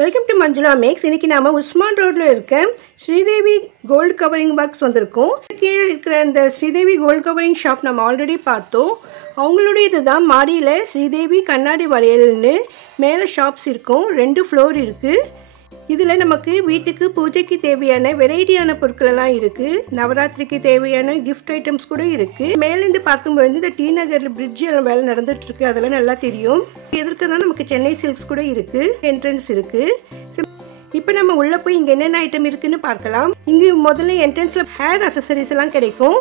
Welcome to Manjula maths. இன்றைக்கி நாம் உஸ்மான் ரோட்டில் இருக்க ஸ்ரீதேவி கோல்டு கவரிங் பாக்ஸ் வந்திருக்கோம். கீழே இருக்கிற இந்த ஸ்ரீதேவி கோல்டு கவரிங் ஷாப் நம்ம ஆல்ரெடி பார்த்தோம். அவங்களுடைய இதுதான் மாடியில் ஸ்ரீதேவி கண்ணாடி வளையல்னு மேலே ஷாப்ஸ் இருக்கும். 2 ஃப்ளோர் இருக்குது. இதில் நமக்கு வீட்டுக்கு பூஜைக்கு தேவையான வெரைட்டியான பொருட்களெல்லாம் இருக்குது. நவராத்திரிக்கு தேவையான கிஃப்ட் ஐட்டம்ஸ் கூட இருக்குது. மேலேருந்து பார்க்கும்போது இந்த டி நகரில் பிரிட்ஜ் வேலை நடந்துகிட்ருக்கு, அதெல்லாம் நல்லா தெரியும். எதிர்க்க தான் நமக்கு சென்னை சில்க்ஸ் கூட இருக்குது, என்ட்ரன்ஸ் இருக்குது. இப்போ நம்ம உள்ளே போய் இங்கே என்னென்ன ஐட்டம் இருக்குதுன்னு பார்க்கலாம். இங்கே முதல்ல என்ட்ரன்ஸில் ஹேர் அசசரிஸ் எல்லாம் கிடைக்கும்.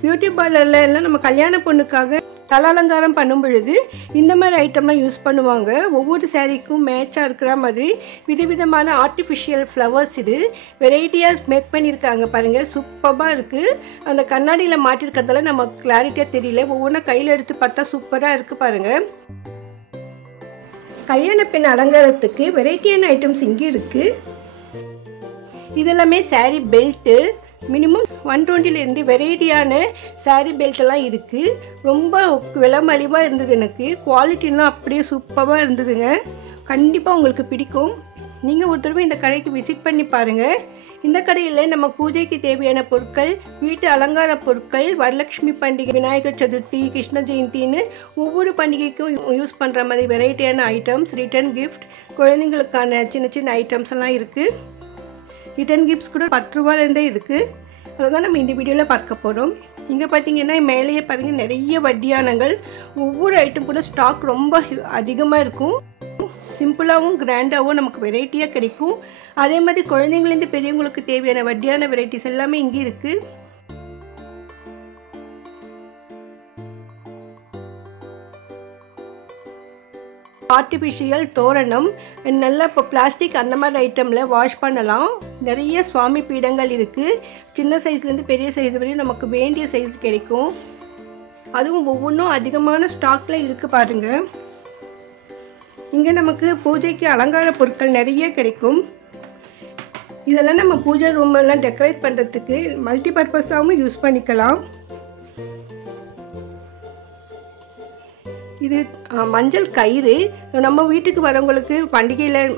பியூட்டி பார்லரில் எல்லாம் நம்ம கல்யாண பொண்ணுக்காக தலை அலங்காரம் பண்ணும் பொழுது இந்த மாதிரி ஐட்டம்லாம் யூஸ் பண்ணுவாங்க. ஒவ்வொரு சாரீக்கும் மேட்சாக இருக்கிற மாதிரி விதவிதமான ஆர்டிஃபிஷியல் ஃப்ளவர்ஸ் இது வெரைட்டியாக மேக் பண்ணியிருக்காங்க. பாருங்கள், சூப்பராக இருக்குது. அந்த கண்ணாடியில் மாட்டிருக்கிறதால நம்ம கிளாரிட்டியாக தெரியல. ஒவ்வொன்றா கையில் எடுத்து பார்த்தா சூப்பராக இருக்குது பாருங்கள். கல்யாண பெண் அலங்காரத்துக்கு வெரைட்டியான ஐட்டம்ஸ் இங்கே இருக்குது. இதெல்லாமே சாரீ பெல்ட்டு. மினிமம் 120லேருந்து வெரைட்டியான சாரீ பெல்ட்டெல்லாம் இருக்குது. ரொம்ப விலை மலிவாக இருந்தது. எனக்கு குவாலிட்டிலாம் அப்படியே சூப்பராக இருந்ததுங்க. கண்டிப்பாக உங்களுக்கு பிடிக்கும். நீங்கள் ஒரு தடவை இந்த கடைக்கு விசிட் பண்ணி பாருங்கள். இந்த கடையில் நம்ம பூஜைக்கு தேவையான பொருட்கள், வீட்டு அலங்கார பொருட்கள், வரலட்சுமி பண்டிகை, விநாயகர் சதுர்த்தி, கிருஷ்ண ஜெயந்தின்னு ஒவ்வொரு பண்டிகைக்கும் யூஸ் பண்ணுற மாதிரி வெரைட்டியான ஐட்டம்ஸ், ரிட்டன் கிஃப்ட், குழந்தைங்களுக்கான சின்ன சின்ன ஐட்டம்ஸ் எல்லாம் இருக்குது. ரிட்டன் கிஃப்ட்ஸ் கூட 10 ரூபாயிலேருந்தே இருக்குது. அதை தான் நம்ம இந்த வீடியோவில் பார்க்க போகிறோம். இங்கே பார்த்தீங்கன்னா மேலேயே பாருங்கள், நிறைய வட்டியானங்கள். ஒவ்வொரு ஐட்டம் கூட ஸ்டாக் ரொம்ப அதிகமாக இருக்கும். சிம்பிளாகவும் கிராண்டாகவும் நமக்கு வெரைட்டியாக கிடைக்கும். அதே மாதிரி குழந்தைங்கலேருந்து பெரியவங்களுக்கு தேவையான வட்டியான வெரைட்டிஸ் எல்லாமே இங்கே இருக்குது. ஆர்டிஃபிஷியல் தோரணம், நல்லா இப்போ பிளாஸ்டிக் அந்த மாதிரி ஐட்டமில் வாஷ் பண்ணலாம். நிறைய சுவாமி பீடங்கள் இருக்குது. சின்ன சைஸ்லேருந்து பெரிய சைஸ் வரையும் நமக்கு வேண்டிய சைஸ் கிடைக்கும். அதுவும் ஒவ்வொன்றும் அதிகமான ஸ்டாக்கில் இருக்குது பாருங்கள். இங்கே நமக்கு பூஜைக்கு அலங்கார பொருட்கள் நிறைய கிடைக்கும். இதெல்லாம் நம்ம பூஜை ரூமெல்லாம் டெக்கரேட் பண்ணுறதுக்கு மல்டி பர்பஸாகவும் யூஸ் பண்ணிக்கலாம். இது மஞ்சள் கயிறு. நம்ம வீட்டுக்கு வரவங்களுக்கு பண்டிகையில்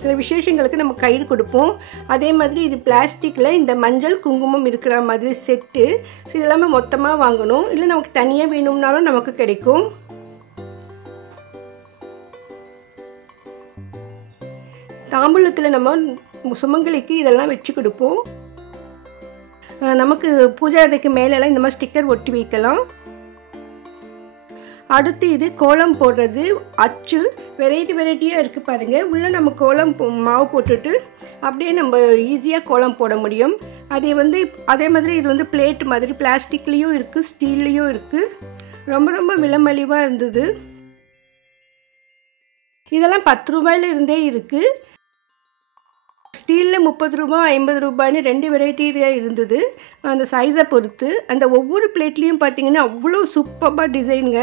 சில விசேஷங்களுக்கு நம்ம கயிறு கொடுப்போம். அதே மாதிரி இது பிளாஸ்டிக்கில் இந்த மஞ்சள் குங்குமம் இருக்கிற மாதிரி செட்டு. ஸோ இதெல்லாமே மொத்தமாக வாங்கணும், இல்லை நமக்கு தனியாக வேணும்னாலும் நமக்கு கிடைக்கும். தாம்பூலத்தில் நம்ம சுமங்கலிக்கு இதெல்லாம் வச்சு கொடுப்போம். நமக்கு பூஜை அறைக்கு மேலெல்லாம் இந்த மாதிரி ஸ்டிக்கர் ஒட்டி வைக்கலாம். அடுத்து இது கோலம் போடுறது அச்சு. வெரைட்டியாக இருக்குது பாருங்கள். உள்ளே நம்ம கோலம் மாவு போட்டுட்டு அப்படியே நம்ம ஈஸியாக கோலம் போட முடியும். அதே மாதிரி இது வந்து பிளேட் மாதிரி பிளாஸ்டிக்லேயும் இருக்குது, ஸ்டீல்லையும் இருக்குது. ரொம்ப விலை மலிவாக இருந்தது. இதெல்லாம் 10 ரூபாயிலிருந்தே இருக்குது. ஸ்டீலில் 30 ரூபா 50 ரூபாய்னு 2 வெரைட்டியாக இருந்தது. அந்த சைஸை பொறுத்து. அந்த ஒவ்வொரு பிளேட்லேயும் பார்த்திங்கன்னா அவ்வளோ சூப்பராக டிசைனுங்க.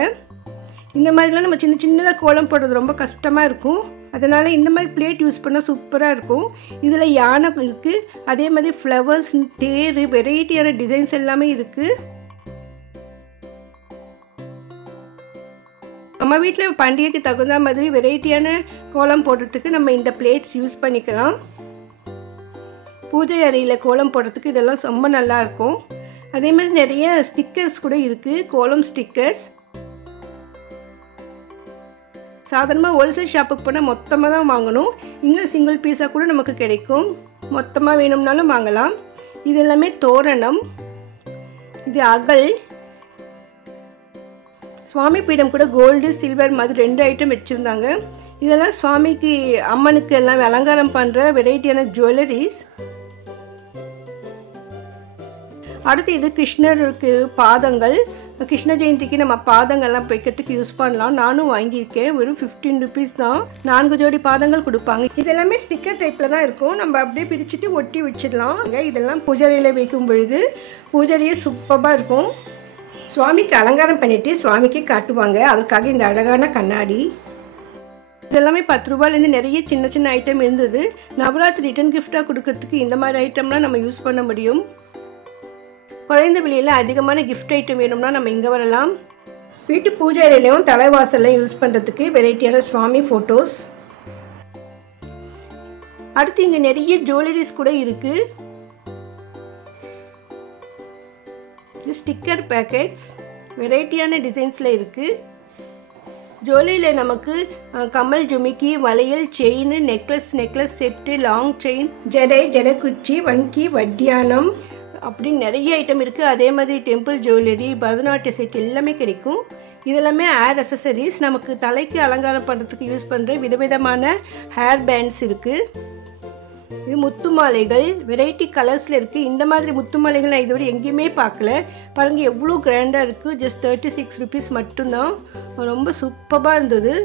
இந்த மாதிரிலாம் நம்ம சின்னதாக கோலம் போடுறது ரொம்ப கஷ்டமாக இருக்கும். அதனால் இந்த மாதிரி பிளேட் யூஸ் பண்ணால் சூப்பராக இருக்கும். இதில் யானை இருக்குது, அதே மாதிரி ஃப்ளவர்ஸ், தேர், வெரைட்டியான டிசைன்ஸ் எல்லாமே இருக்குது. நம்ம வீட்டில் பண்டிகைக்கு தகுந்த மாதிரி வெரைட்டியான கோலம் போடுறதுக்கு நம்ம இந்த பிளேட்ஸ் யூஸ் பண்ணிக்கலாம். பூஜை அறையில் கோலம் போடுறதுக்கு இதெல்லாம் ரொம்ப நல்லாயிருக்கும். அதே மாதிரி நிறைய ஸ்டிக்கர்ஸ் கூட இருக்குது, கோலம் ஸ்டிக்கர்ஸ். சாதாரணமாக ஹோல்சேல் ஷாப்புக்கு போனால் மொத்தமாக தான் வாங்கணும். இங்கே சிங்கிள் பீஸாக கூட நமக்கு கிடைக்கும். மொத்தமாக வேணும்னாலும் வாங்கலாம். இது எல்லாமே தோரணம். இது அகல். சுவாமி பீடம் கூட கோல்டு சில்வர் மாதிரி 2 ஐட்டம் வச்சுருந்தாங்க. இதெல்லாம் சுவாமிக்கு அம்மனுக்கு எல்லாம் அலங்காரம் பண்ணுற வெரைட்டியான ஜுவல்லரிஸ். அடுத்து இது கிருஷ்ணருக்கு பாதங்கள். கிருஷ்ண ஜெயந்திக்கு நம்ம பாதங்கள்லாம் வைக்கிறதுக்கு யூஸ் பண்ணலாம். நானும் வாங்கியிருக்கேன். வெறும் 15 ருபீஸ் தான். 4 ஜோடி பாதங்கள் கொடுப்பாங்க. இதெல்லாமே ஸ்டிக்கர் டைப்பில் தான் இருக்கும். நம்ம அப்படியே பிரிச்சுட்டு ஒட்டி வச்சிடலாம். இதெல்லாம் பூஜையில் வைக்கும் பொழுது பூஜையே சூப்பராக இருக்கும். சுவாமிக்கு அலங்காரம் பண்ணிவிட்டு சுவாமிக்கு காட்டுவாங்க. அதுக்காக இந்த அழகான கண்ணாடி. இதெல்லாமே 10 ரூபாயிலேருந்து நிறைய சின்ன ஐட்டம் இருந்தது. நவராத்திரி ரிட்டன் கிஃப்டாக கொடுக்கறதுக்கு இந்த மாதிரி ஐட்டம்லாம் நம்ம யூஸ் பண்ண முடியும். குறைந்த விலையில் அதிகமான கிஃப்ட் ஐட்டம் வேணும்னா நம்ம இங்கே வரலாம். வீட்டு பூஜை அறையிலையும் தலைவாசலையும் யூஸ் பண்ணுறதுக்கு வெரைட்டியான சுவாமி ஃபோட்டோஸ். அடுத்து இங்கே நிறைய ஜுவல்லரிஸ் கூட இருக்குது. இது ஸ்டிக்கர் பேக்கெட்ஸ் வெரைட்டியான டிசைன்ஸில் இருக்குது. ஜுவல்லரியில் நமக்கு கம்மல், ஜுமிக்கி, வளையல், chain, necklace set, long chain, ஜடைக்குச்சி, வங்கி, வட்டியானம் அப்படின்னு நிறைய ஐட்டம் இருக்குது. அதே மாதிரி டெம்பிள் ஜுவல்லரி, பரதநாட்டிய செட் எல்லாமே கிடைக்கும். இதெல்லாமே ஹேர் அசசரிஸ், நமக்கு தலைக்கு அலங்காரம் பண்ணுறதுக்கு யூஸ் பண்ணுற விதவிதமான ஹேர் பேண்ட்ஸ் இருக்குது. இது முத்து மாலைகள் வெரைட்டி கலர்ஸில் இருக்குது. இந்த மாதிரி முத்து மாலைகள் நான் இதுவரை எங்கேயுமே பார்க்கல. பாருங்கள் எவ்வளோ கிராண்டாக இருக்குது. ஜஸ்ட் 36 rupees மட்டும்தான். ரொம்ப சூப்பராக இருந்தது.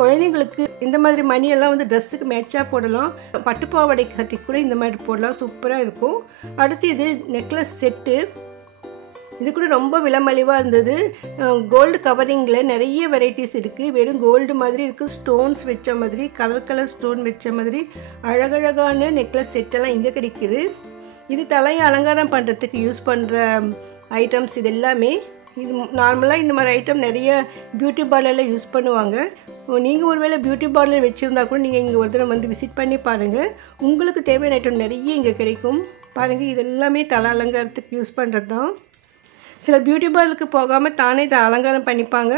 குழந்தைங்களுக்கு இந்த மாதிரி மணியெல்லாம் வந்து ட்ரெஸ்ஸுக்கு மேட்சாக போடலாம். பட்டுப்பாவடை கட்டி கூட இந்த மாதிரி போடலாம். சூப்பராக இருக்கும். அடுத்து இது நெக்லஸ் செட்டு. இது கூட ரொம்ப விலைமலிவாக இருந்தது. கோல்டு கவரிங்கில் நிறைய வெரைட்டிஸ் இருக்குது. வெறும் கோல்டு மாதிரி இருக்குது, ஸ்டோன்ஸ் வச்ச மாதிரி, கலர் ஸ்டோன் வச்ச மாதிரி அழகழகான நெக்லஸ் செட்டெல்லாம் இங்கே கிடைக்கிது. இது தலையை அலங்காரம் பண்ணுறதுக்கு யூஸ் பண்ணுற ஐட்டம்ஸ். இது எல்லாமே இது நார்மலாக இந்த மாதிரி ஐட்டம் நிறைய பியூட்டி பார்லரில் யூஸ் பண்ணுவாங்க. நீங்கள் ஒருவேளை பியூட்டி பார்லர் வச்சுருந்தா கூட நீங்கள் இங்கே ஒரு தடவை வந்து விசிட் பண்ணி பாருங்கள். உங்களுக்கு தேவையான ஐட்டம் நிறைய இங்கே கிடைக்கும். பாருங்கள் இது எல்லாமே தலை அலங்காரத்துக்கு யூஸ் பண்ணுறது தான். சில பியூட்டி பார்லருக்கு போகாமல் தானே இதை அலங்காரம் பண்ணிப்பாங்க.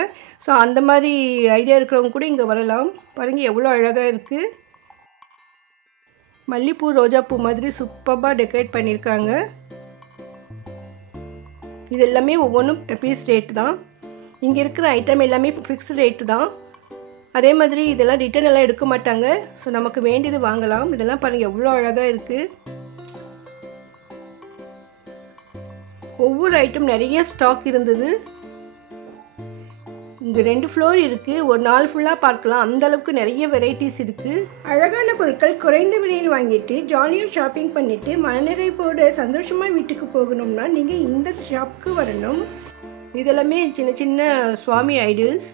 ஸோ அந்த மாதிரி ஐடியா இருக்கிறவங்க கூட இங்கே வரலாம். பாருங்கள் எவ்வளோ அழகாக இருக்குது. மல்லிப்பூ, ரோஜாப்பூ மாதிரி சூப்பராக டெக்கரேட் பண்ணியிருக்காங்க. இது எல்லாமே ஒவ்வொன்றும் பீஸ் ரேட்டு தான். இங்கே இருக்கிற ஐட்டம் எல்லாமே ஃபிக்ஸ்டு ரேட்டு தான். அதே மாதிரி இதெல்லாம் ரிட்டர்ன் எல்லாம் எடுக்க மாட்டாங்க. ஸோ நமக்கு வேண்டியது வாங்கலாம். இதெல்லாம் பாருங்கள் எவ்வளோ அழகாக இருக்குது. ஒவ்வொரு ஐட்டம் நிறைய ஸ்டாக் இருந்தது. இங்கே 2 ஃப்ளோர் இருக்குது. ஒரு நாள் ஃபுல்லாக பார்க்கலாம். அந்தளவுக்கு நிறைய வெரைட்டிஸ் இருக்குது. அழகான பொருட்கள் குறைந்த விலையில் வாங்கிட்டு ஜாலியாக ஷாப்பிங் பண்ணிவிட்டு மனநிறைவோடு சந்தோஷமாக வீட்டுக்கு போகணும்னா நீங்கள் இந்த ஷாப்புக்கு வரணும். இதெல்லாமே சின்ன சின்ன சுவாமி ஐடியல்ஸ்.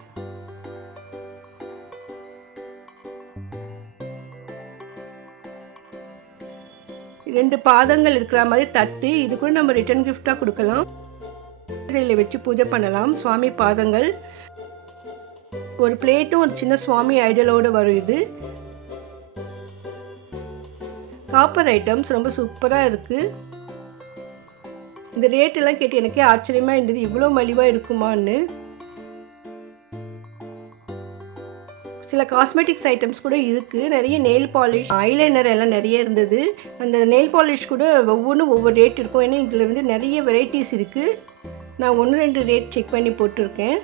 ரெண்டு பாதங்கள் இருக்கிற மாதிரி தட்டு. இது கூட நம்ம ரிட்டர்ன் கிஃப்டாக கொடுக்கலாம். இதில் வச்சு பூஜை பண்ணலாம். சுவாமி பாதங்கள், ஒரு பிளேட்டும் ஒரு சின்ன சுவாமி ஐடலோடு வரும். இது காப்பர் ஐட்டம்ஸ் ரொம்ப சூப்பராக இருக்குது. இந்த ரேட்டெல்லாம் கேட்டு எனக்கே ஆச்சரியமாக இருந்தது, இவ்வளோ மலிவாக இருக்குமான்னு. சில காஸ்மெட்டிக்ஸ் ஐட்டம்ஸ் கூட இருக்குது. நிறைய நெயில் பாலிஷ், ஐலைனர் எல்லாம் நிறைய இருந்தது. அந்த நெயில் பாலிஷ் கூட ஒவ்வொன்றும் ஒவ்வொரு ரேட் இருக்கும். ஏன்னா இதில் வந்து நிறைய வெரைட்டிஸ் இருக்குது. நான் 1-2 ரேட் செக் பண்ணி போட்டிருக்கேன்.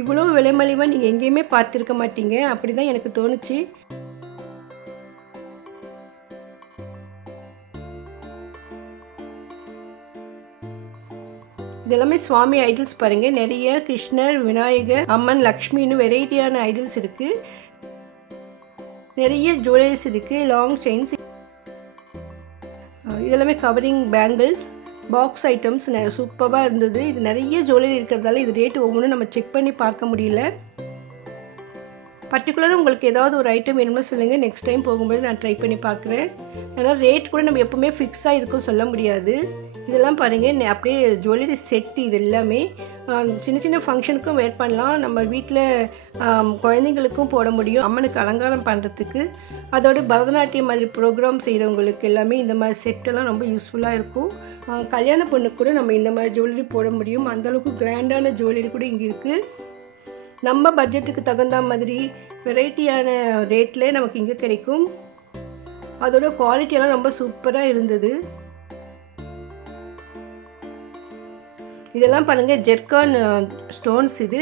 இவ்வளோ விலை மலிவாக நீங்கள் எங்கேயுமே பார்த்துருக்க மாட்டீங்க. அப்படி தான் எனக்கு தோணுச்சு. இதெல்லாமே சுவாமி ஐடல்ஸ் பாருங்கள். நிறைய கிருஷ்ணர், விநாயகர், அம்மன், லக்ஷ்மின்னு வெரைட்டியான ஐடல்ஸ் இருக்குது. நிறைய ஜுவல்லரிஸ் இருக்குது, லாங் செயின்ஸ். இதெல்லாமே கவரிங் பேங்கிள்ஸ், பாக்ஸ் ஐட்டம்ஸ் சூப்பராக இருந்தது. இது நிறைய ஜுவல்லரி இருக்கிறதால இது ரேட்டு ஒவ்வொன்றும் நம்ம செக் பண்ணி பார்க்க முடியல. பர்டிகுலராக உங்களுக்கு ஏதாவது ஒரு ஐட்டம் வேணும்னு சொல்லுங்கள். நெக்ஸ்ட் டைம் போகும்போது நான் ட்ரை பண்ணி பார்க்குறேன். ஏன்னா ரேட் கூட நம்ம எப்போவுமே ஃபிக்ஸாக இருக்கும் சொல்ல முடியாது. இதெல்லாம் பாருங்கள், அப்படியே ஜுவல்லரி செட்டு. இது எல்லாமே சின்ன சின்ன ஃபங்க்ஷனுக்கும் வேர் பண்ணலாம். நம்ம வீட்டில் குழந்தைங்களுக்கும் போட முடியும், அம்மனுக்கு அலங்காரம் பண்ணுறதுக்கு. அதோட பரதநாட்டியம் மாதிரி ப்ரோக்ராம் செய்கிறவங்களுக்கு எல்லாமே இந்த மாதிரி செட்டெல்லாம் ரொம்ப யூஸ்ஃபுல்லாக இருக்கும். கல்யாண பொண்ணுக்கு கூட நம்ம இந்த மாதிரி ஜுவல்லரி போட முடியும். அந்தளவுக்கு கிராண்டான ஜுவல்லரி கூட இங்கே இருக்குது. நம்ம பட்ஜெட்டுக்கு தகுந்த மாதிரி வெரைட்டியான ரேட்டில் நமக்கு இங்கே கிடைக்கும். அதோட குவாலிட்டியெல்லாம் ரொம்ப சூப்பராக இருந்தது. இதெல்லாம் பாருங்கள், ஜெர்கான் ஸ்டோன்ஸ். இது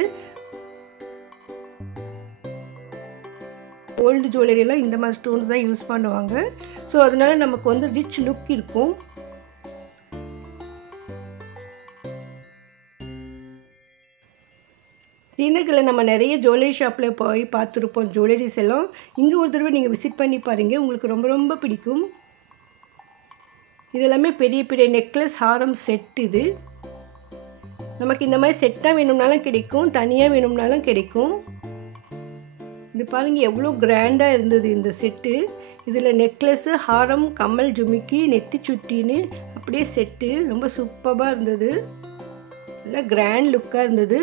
ஓல்டு ஜுவல்லரியெல்லாம் இந்த மாதிரி ஸ்டோன்ஸ் தான் யூஸ் பண்ணுவாங்க. ஸோ அதனால நமக்கு வந்து ரிச் லுக் இருக்கும். ரீநகரில் நம்ம நிறைய ஜுவல்லரி ஷாப்பில் போய் பார்த்துருப்போம் ஜுவல்லரிஸ் எல்லாம். இங்கே ஒரு தடவை நீங்கள் விசிட் பண்ணி பாருங்கள், உங்களுக்கு ரொம்ப ரொம்ப பிடிக்கும். இதெல்லாமே பெரிய பெரிய நெக்லஸ், ஹாரம் செட். இது நமக்கு இந்த மாதிரி செட்டாக வேணும்னாலும் கிடைக்கும், தனியாக வேணும்னாலும் கிடைக்கும். இது பாருங்கள் எவ்வளோ கிராண்டாக இருந்தது இந்த செட்டு. இதில் நெக்லஸ்ஸு, ஹாரம், கம்மல், ஜுமிக்கி, நெத்தி சுட்டின்னு அப்படியே செட்டு ரொம்ப சூப்பராக இருந்தது. நல்லா கிராண்ட் லுக்காக இருந்தது.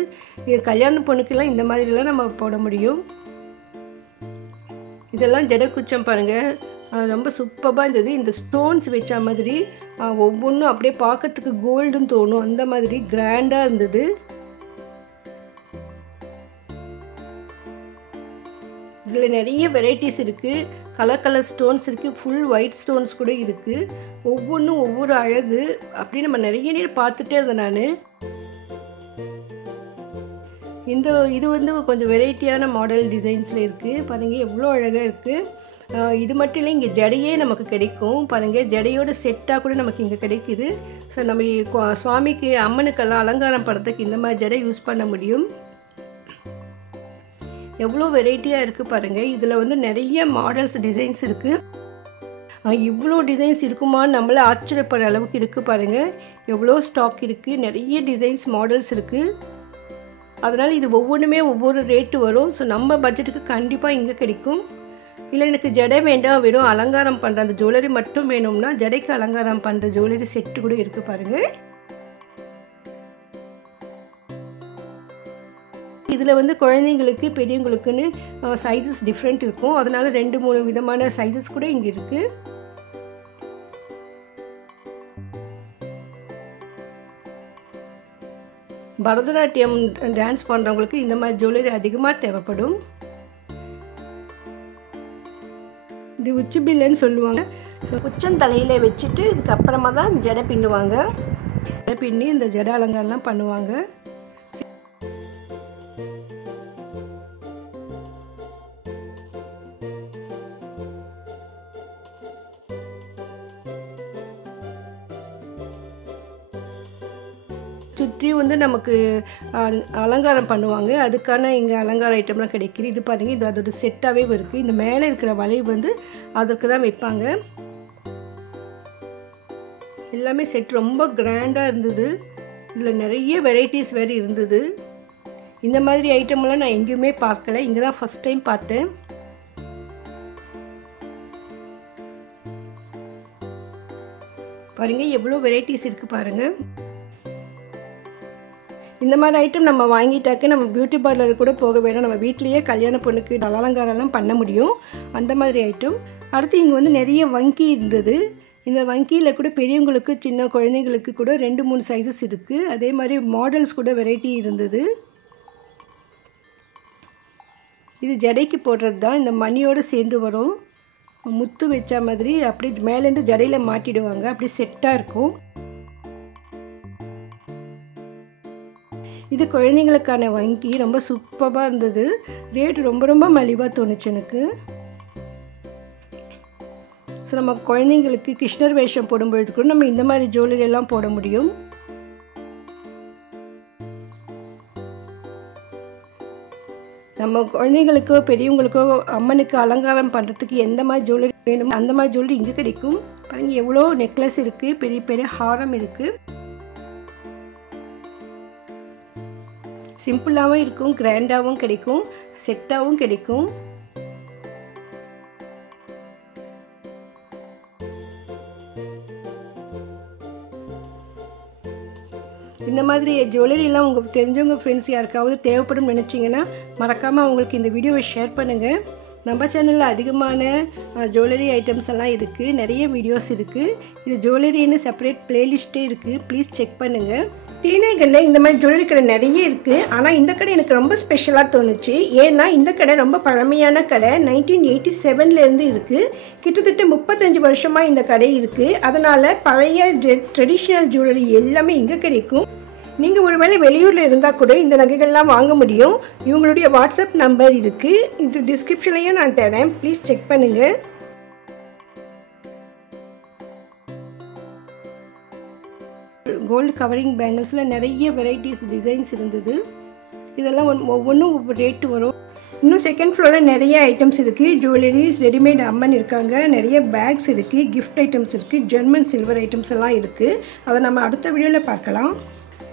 இது கல்யாண பொண்ணுக்கெல்லாம் இந்த மாதிரிலாம் நம்ம போட முடியும். இதெல்லாம் ஜடை குச்சம் பாருங்கள், ரொம்ப சூப்பராக இருந்தது. இந்த ஸ்டோன்ஸ் வச்ச மாதிரி ஒவ்வொன்றும் அப்படியே பார்க்கறதுக்கு கோல்டுன்னு தோணும், அந்த மாதிரி கிராண்டாக இருந்தது. இதில் நிறைய வெரைட்டிஸ் இருக்குது, கலர் கலர் ஸ்டோன்ஸ் இருக்குது, ஃபுல் ஒயிட் ஸ்டோன்ஸ் கூட இருக்குது. ஒவ்வொன்றும் ஒவ்வொரு அழகு. அப்படி நம்ம நிறைய நேரம் பார்த்துட்டே இருந்தேன் நான். இது வந்து கொஞ்சம் வெரைட்டியான மாடல் டிசைன்ஸில் இருக்குது பாருங்கள், எவ்வளோ அழகாக இருக்குது. இது மட்டும் இல்லை, இங்கே ஜடையே நமக்கு கிடைக்கும் பாருங்கள், ஜடையோட செட்டாக கூட நமக்கு இங்கே கிடைக்குது. ஸோ நம்ம சுவாமிக்கு அம்மனுக்கெல்லாம் அலங்காரம் பண்ணுறதுக்கு இந்த மாதிரி ஜடை யூஸ் பண்ண முடியும். எவ்வளோ வெரைட்டியாக இருக்குது பாருங்கள். இதில் வந்து நிறைய மாடல்ஸ் டிசைன்ஸ் இருக்குது. இவ்வளோ டிசைன்ஸ் இருக்குமான்னு நம்மளே ஆச்சரியப்படுற அளவுக்கு இருக்குது பாருங்கள். எவ்வளோ ஸ்டாக் இருக்குது, நிறைய டிசைன்ஸ் மாடல்ஸ் இருக்குது. அதனால் இது ஒவ்வொன்றுமே ஒவ்வொரு ரேட்டு வரும். ஸோ நம்ம பட்ஜெட்டுக்கு கண்டிப்பாக இங்கே கிடைக்கும். இல்லை எனக்கு ஜடை வேண்டாம், வெறும் அலங்காரம் பண்ணுற அந்த ஜுவல்லரி மட்டும் வேணும்னா ஜடைக்கு அலங்காரம் பண்ணுற ஜுவல்லரி செட்டு கூட இருக்குது பாருங்கள். இதில் வந்து குழந்தைங்களுக்கு பெரியவங்களுக்குன்னு சைஸஸ் டிஃப்ரெண்ட் இருக்கும். அதனால் 2-3 விதமான சைஸஸ் கூட இங்கே இருக்குது. பரதநாட்டியம் டான்ஸ் பண்ணுறவங்களுக்கு இந்த மாதிரி ஜுவல்லரி அதிகமாக தேவைப்படும். இது உச்சி பில்லுன்னு சொல்லுவாங்க. ஸோ உச்சந்தலையில் வச்சுட்டு இதுக்கப்புறமா தான் ஜடை பின்னுவாங்க. ஜடை பின்னி இந்த ஜடை அலங்காரம்லாம் பண்ணுவாங்க. சுற்றி வந்து நமக்கு அலங்காரம் பண்ணுவாங்க. அதுக்கான இங்கே அலங்கார ஐட்டம்லாம் கிடைக்கிது. இது பாருங்கள், இது அதோட செட்டாகவே இருக்குது. இந்த மேலே இருக்கிற வளைவு வந்து அதற்கு தான் வைப்பாங்க. எல்லாமே செட் ரொம்ப கிராண்டாக இருந்தது. இதில் நிறைய வெரைட்டிஸ் வேறு இருந்தது. இந்த மாதிரி ஐட்டமெல்லாம் நான் எங்கேயுமே பார்க்கல, இங்கே தான் ஃபஸ்ட் டைம் பார்த்தேன். பாருங்கள் எவ்வளோ வெரைட்டிஸ் இருக்குது பாருங்கள். இந்த மாதிரி ஐட்டம் நம்ம வாங்கிட்டாக்க நம்ம பியூட்டி பார்லர் கூட போக வேணாம், நம்ம வீட்லேயே கல்யாண பொண்ணுக்கு அலங்காரம்லாம் பண்ண முடியும். அந்த மாதிரி ஐட்டம். அடுத்து இங்கே வந்து நிறைய வங்கி இருந்தது. இந்த வங்கியில் கூட பெரியவங்களுக்கு சின்ன குழந்தைங்களுக்கு கூட 2-3 சைஸஸ் இருக்குது. அதே மாதிரி மாடல்ஸ் கூட வெரைட்டி இருந்தது. இது ஜடைக்கு போடுறது தான், இந்த மணியோடு சேர்ந்து வரும். முத்து வச்ச மாதிரி அப்படி மேலேருந்து ஜடையில் மாட்டிடுவாங்க, அப்படி செட்டாக இருக்கும். இது குழந்தைங்களுக்கான வங்கி, ரொம்ப சூப்பராக இருந்தது. ரேட் ரொம்ப மலிவாக தோணுச்சு எனக்கு. ஸோ நம்ம குழந்தைங்களுக்கு கிருஷ்ணர் வேஷம் போடும்பொழுது கூட நம்ம இந்த மாதிரி ஜுவல்லரி எல்லாம் போட முடியும். நம்ம குழந்தைங்களுக்கோ பெரியவங்களுக்கோ அம்மனுக்கு அலங்காரம் பண்ணுறதுக்கு எந்த மாதிரி ஜுவல்லரி வேணும் அந்த மாதிரி ஜுவல்லரி இங்கே கிடைக்கும். பாருங்கள் எவ்வளோ நெக்லஸ் இருக்குது, பெரிய பெரிய ஹாரம் இருக்குது. சிம்பிளாகவும் இருக்கும், கிராண்டாகவும் கிடைக்கும், செட்டாகவும் கிடைக்கும். இந்த மாதிரி ஜுவல்லரிலாம் உங்களுக்கு தெரிஞ்சவங்க ஃப்ரெண்ட்ஸ் யாருக்காவது தேவைப்படும் நினச்சிங்கன்னா மறக்காமல் அவங்களுக்கு இந்த வீடியோவை ஷேர் பண்ணுங்கள். நம்ம சேனலில் அதிகமான ஜுவல்லரி ஐட்டம்ஸ் எல்லாம் இருக்குது, நிறைய வீடியோஸ் இருக்குது. இது ஜுவல்லரின்னு செப்பரேட் பிளேலிஸ்ட்டே இருக்குது, ப்ளீஸ் செக் பண்ணுங்கள். டீனேஜரில் இந்த மாதிரி ஜுவல்லரி கடை நிறைய இருக்குது. ஆனால் இந்த கடை எனக்கு ரொம்ப ஸ்பெஷலாக தோணுச்சு. ஏன்னா இந்த கடை ரொம்ப பழமையான கடை, 1987லேருந்து இருக்குது. கிட்டத்தட்ட 35 வருஷமாக இந்த கடை இருக்குது. அதனால் பழைய ட்ரெடிஷ்னல் ஜுவல்லரி எல்லாமே இங்கே கிடைக்கும். நீங்கள் ஒருவேளை வெளியூரில் இருந்தால் கூட இந்த நகைகள்லாம் வாங்க முடியும். இவங்களுடைய வாட்ஸ்அப் நம்பர் இருக்குது, இது டிஸ்கிரிப்ஷன்லையும் நான் தரேன், ப்ளீஸ் செக் பண்ணுங்கள். கோல்டு கவரிங் பேங்கிள்ஸில் நிறைய வெரைட்டிஸ் டிசைன்ஸ் இருந்தது. இதெல்லாம் ஒவ்வொன்றும் ஒவ்வொரு ரேட்டு வரும். இன்னும் செகண்ட் ஃப்ளோரில் நிறைய ஐட்டம்ஸ் இருக்குது. ஜுவல்லரிஸ், ரெடிமேட் அம்மன் இருக்காங்க, நிறைய பேக்ஸ் இருக்குது, கிஃப்ட் ஐட்டம்ஸ் இருக்குது, ஜெர்மன் சில்வர் ஐட்டம்ஸ் எல்லாம் இருக்குது. அதை நம்ம அடுத்த வீடியோவில் பார்க்கலாம்.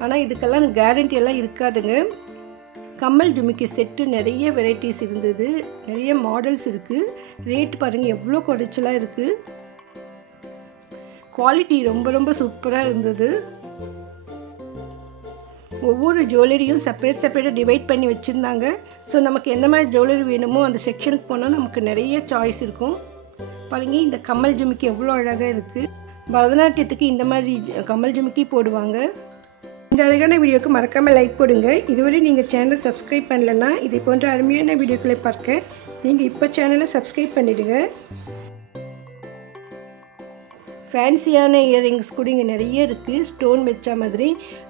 ஆனால் இதுக்கெல்லாம் கேரண்டி எல்லாம் இருக்காதுங்க. கம்மல் ஜுமிக்கி செட்டு நிறைய வெரைட்டிஸ் இருந்தது, நிறைய மாடல்ஸ் இருக்குது. ரேட் பாருங்கள் எவ்வளோ குறைச்சலாக இருக்குது. குவாலிட்டி ரொம்ப சூப்பராக இருந்தது. ஒவ்வொரு ஜுவல்லரியும் செப்பரேட்டாக டிவைட் பண்ணி வச்சுருந்தாங்க. ஸோ நமக்கு எந்த மாதிரி ஜுவல்லரி வேணுமோ அந்த செக்ஷனுக்கு போனால் நமக்கு நிறைய சாய்ஸ் இருக்கும். பாருங்க, இந்த கம்மல் ஜிமிக்கி எவ்வளோ அழகாக இருக்குது. பரதநாட்டியத்துக்கு இந்த மாதிரி கம்மல் ஜிமிக்கி போடுவாங்க. இந்த அழகான வீடியோக்கு மறக்காமல் லைக் போடுங்க. இதுவரை நீங்கள் சேனலை சப்ஸ்கிரைப் பண்ணலைன்னா இதை போன்ற அருமையான வீடியோக்களை பார்க்க நீங்கள் இப்போ சேனலை சப்ஸ்கிரைப் பண்ணிவிடுங்க. ஃபேன்சியான இயரிங்ஸ் கூட இங்கே நிறைய இருக்குது. ஸ்டோன் வச்ச மாதிரி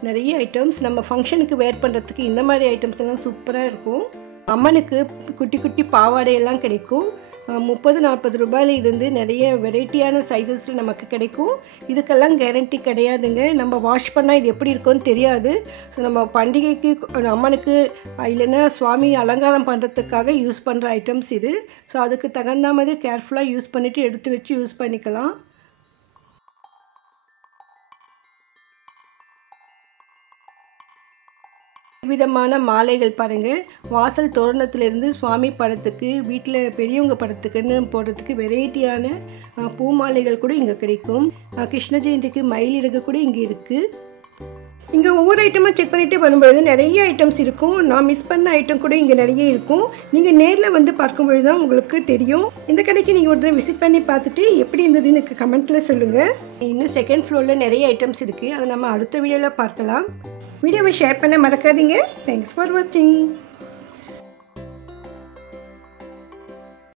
நிறைய ஐட்டம்ஸ். நம்ம ஃபங்க்ஷனுக்கு வேர் பண்ணுறதுக்கு இந்த மாதிரி ஐட்டம்ஸ் எல்லாம் சூப்பராக இருக்கும். அம்மனுக்கு குட்டி குட்டி பாவாடையெல்லாம் கிடைக்கும். 30-40 ரூபாயில இருந்து நிறைய வெரைட்டியான சைஸஸில் நமக்கு கிடைக்கும். இதுக்கெல்லாம் கேரண்டி கிடையாதுங்க. நம்ம வாஷ் பண்ணால் இது எப்படி இருக்கும்னு தெரியாது. ஸோ நம்ம பண்டிகைக்கு அம்மனுக்கு இல்லைன்னா சுவாமி அலங்காரம் பண்ணுறதுக்காக யூஸ் பண்ணுற ஐட்டம்ஸ் இது. ஸோ அதுக்கு தகுந்த மாதிரி கேர்ஃபுல்லாக யூஸ் பண்ணிவிட்டு எடுத்து வச்சு யூஸ் பண்ணிக்கலாம். விதமான மாலைகள் பாருங்கள். வாசல் தோரணத்திலிருந்து சுவாமி படத்துக்கு, வீட்டில் பெரியவங்க படத்துக்குன்னு போடுறதுக்கு வெரைட்டியான பூ மாலைகள் கூட இங்கே கிடைக்கும். கிருஷ்ண ஜெயந்திக்கு மயில் இறகு கூட இங்கே இருக்குது. இங்கே ஒவ்வொரு ஐட்டமாக செக் பண்ணிகிட்டே வரும்பொழுது நிறைய ஐட்டம்ஸ் இருக்கும். நான் மிஸ் பண்ண ஐட்டம் கூட இங்கே நிறைய இருக்கும். நீங்கள் நேரில் வந்து பார்க்கும்பொழுது தான் உங்களுக்கு தெரியும். இந்த கடைக்கு நீங்கள் ஒரு தடவை விசிட் பண்ணி பார்த்துட்டு எப்படி இருந்ததுன்னு எனக்கு கமெண்ட்டில் சொல்லுங்கள். இன்னும் செகண்ட் ஃப்ளோரில் நிறைய ஐட்டம்ஸ் இருக்குது. அதை நம்ம அடுத்த வீடியோவில் பார்க்கலாம். வீடியோவை ஷேர் பண்ண மறக்காதீங்க. தேங்க்ஸ் ஃபார் வாட்சிங்.